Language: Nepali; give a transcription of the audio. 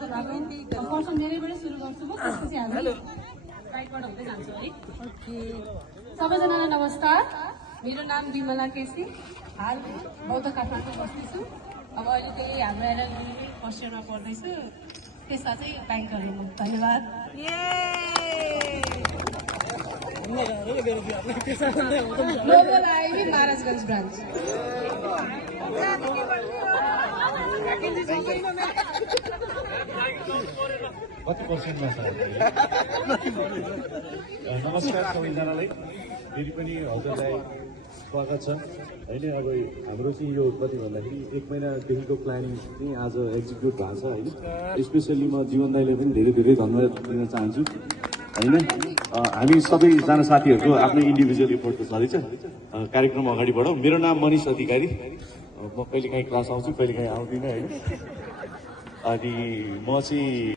गर्नु भएको फर्स्ट मेरैबाटै सुरु गर्छु म त्यसपछि हामी राइटबाट हुँदै जान्छौँ है ओके सबैजनालाई नमस्कार मेरो नाम विमला केसी हाल बौद्ध काठमाडौँ बस्दैछु अब अहिले त्यही हाम्रो एलएलबी फर्स्ट इयरमा पढ्दैछु त्यसमा चाहिँ ब्याङ्कहरू धन्यवाद लोकल आइबी महाराजगञ्ज ब्रान्च कति पर्सेन्टमा छ नमस्कार सबैजनालाई फेरि पनि हजुरलाई स्वागत छ होइन अब हाम्रो चाहिँ यो कति भन्दाखेरि 1 महिनादेखिको प्लानिङ चाहिँ आज एक्जिक्युट भएको छ होइन स्पेसली म जीवन दाइले पनि धेरै धेरै धन्यवाद दिन चाहन्छु होइन हामी सबैजना साथीहरूको आफ्नो इन्डिभिजुअल रिपोर्ट त छँदैछ कार्यक्रम अगाडि बढाउँ मेरो नाम मनिष अधिकारी म कहिलेकाहीँ क्लास आउँछु कहिलेकाहीँ आउँदिनँ होइन अनि म चाहिँ